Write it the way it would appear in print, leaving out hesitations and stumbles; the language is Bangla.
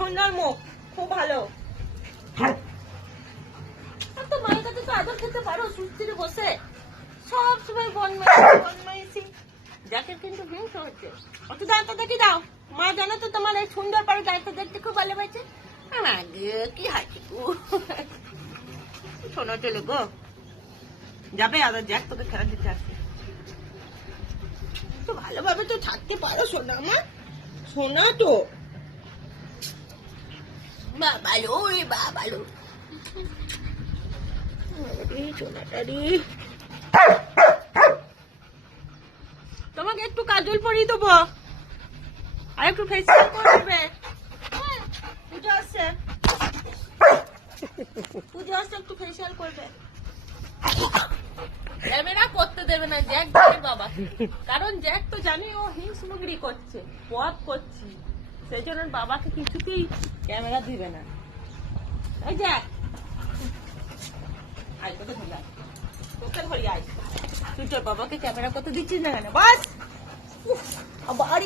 সুন্দর মুখ, খুব ভালো। তো মায়ের কাছে তো আদর খেতে পারো সুস্থিরে বসে, সব সময় বনমাইছি। জ্যাকের কিন্তু হিংসা হচ্ছে। অত দাঁড়টা দেখি দাও, মা জানো তো তোমার এই সুন্দর পারে গাড়িটা দেখতে খুব ভালোবাসে। কি হাসি গো, শোনো চলে গো, যাবে আদর জ্যাক তোকে খেলা দিতে আসবে। তো ভালোভাবে তো থাকতে পারো সোনা আমার, সোনা তো বাবালো রে বাবালো, তোমাকে একটু কাজল পরিয়ে দেবো, আর একটু ফেসিয়াল করবে। পুজো আসছে, পুজো আসছে, একটু ফেসিয়াল করবে। ক্যামেরা করতে দেবে না জ্যাক বাবা, কারণ জ্যাক তো জানি ও হিংসমুগরি করছে, পথ করছি, সেই জন্য বাবাকে কিছুতেই ক্যামেরা দিবে না। এই জ্যাক আয়, তোকে ধরি আয়, তোকে ধরি আয়, তুই তোর বাবাকে ক্যামেরা করতে দিচ্ছিস না কেন? বাস আবার